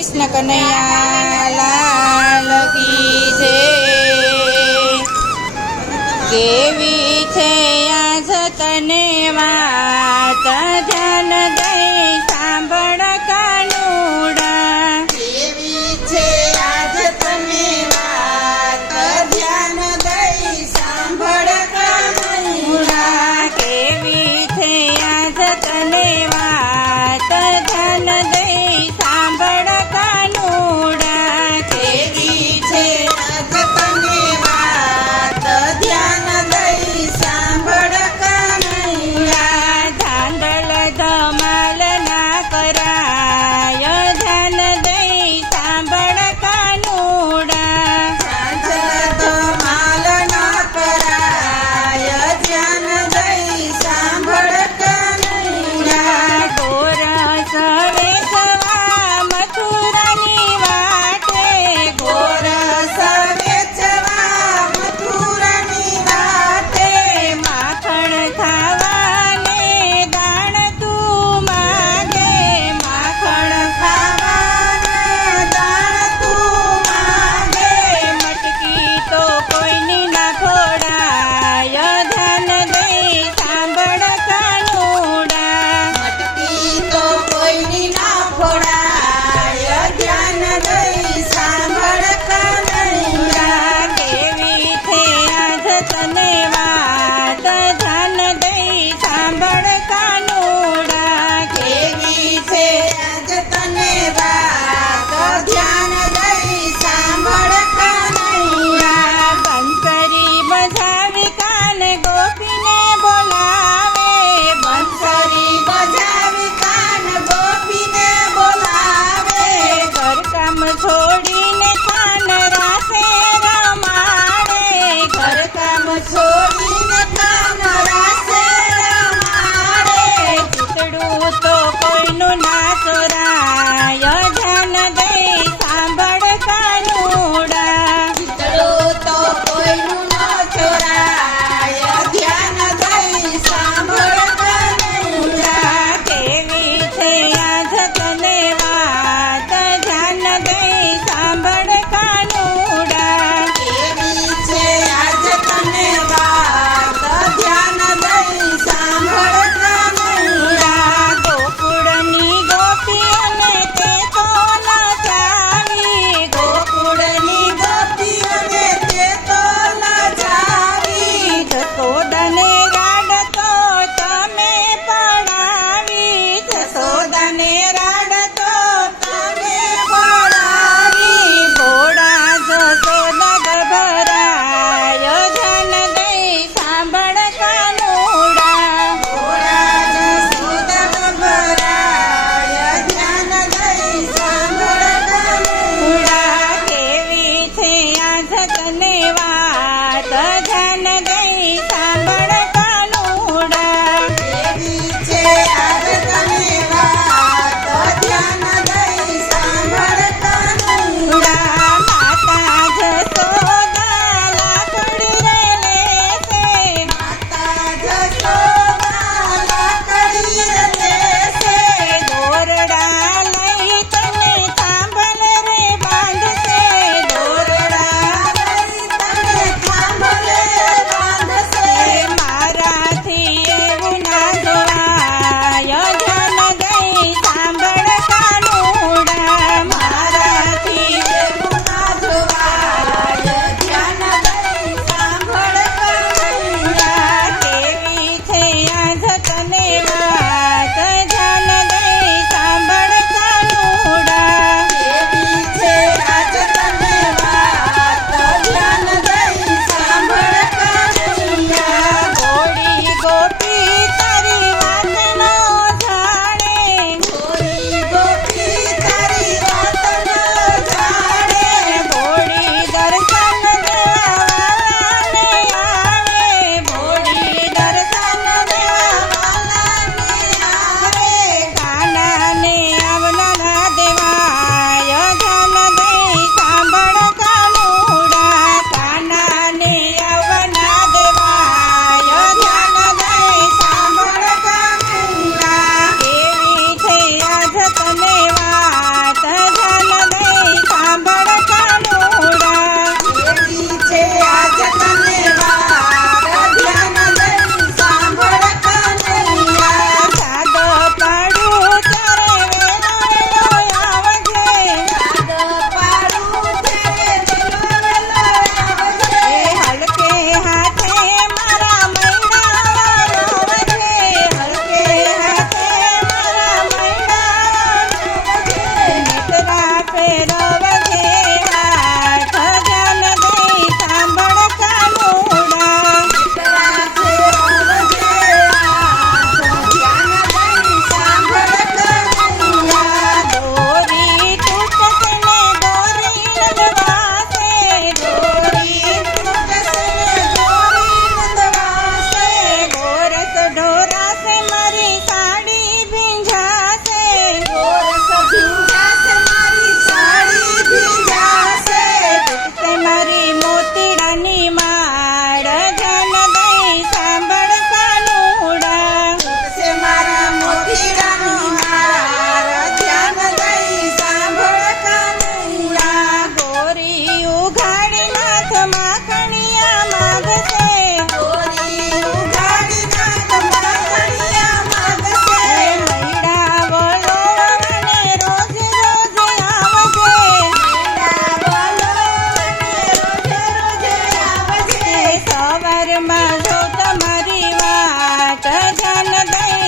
કૃષ્ણ કનૈયા લાલ કી છે કેવી છે આ જતને સોનું ના સોરાય. સાંભળો તમારી વાત જન દયા